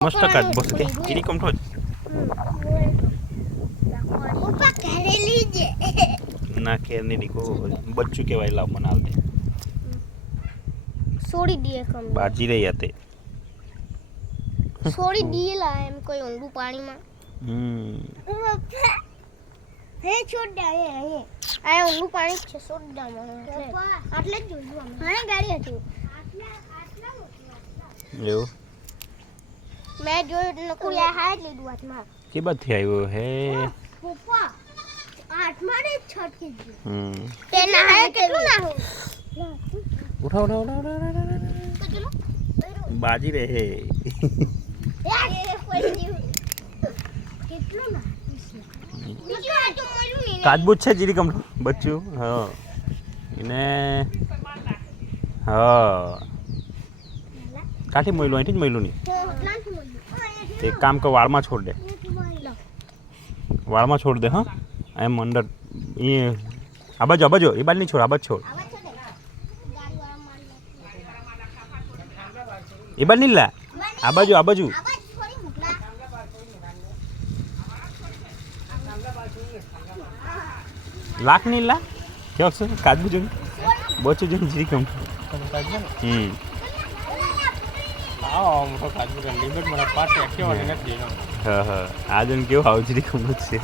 મસ્ત કાઢ બસ કે ઈરી કમ ઠોજ પપ્પા ઘરે લીજે ના કે ની દીકો બચ્ચું કેવાય લાવ મને આલ દે છોડી દીએ કમ બાજી રહી હતી છોડી દીએ લા એમ કોઈ ઊંડું પાણીમાં પપ્પા હે છોડ દે હે આ ઊંડું પાણી છે છોડ દે મને પપ્પા આટલે જ જોયું મને ગાડી હતી એવું મેં જોયું નકુરી આ હાથ લીધું હાથમાં કે બાદ થી આવ્યો હે પપ્પા હાથમાં જ છટકી ગયું હમ તે ના કેટલું ના હું ઉઠા ઉઠા ઉઠા બાજી રહે હે કેટલું ના કાચબૂચ છે જીરી કમ બચ્ચું હા એને હા કાઠી મોયલું અહીંથી જ મોયલું નહીં એક કામ કર વાળમાં છોડ દે વાળમાં છોડ દે હા એમ અંદર એ આ બાજુ એ બાજુ નહીં છોડ આ બાજુ છોડ એ બાજુ નહીં લા આ બાજુ લાખ નહીં લા કેવું છે કાચબું જોઈને બચું જોઈને જીરી કમ હા હા આ જોઈને કેવું આવું જીરી કમ છે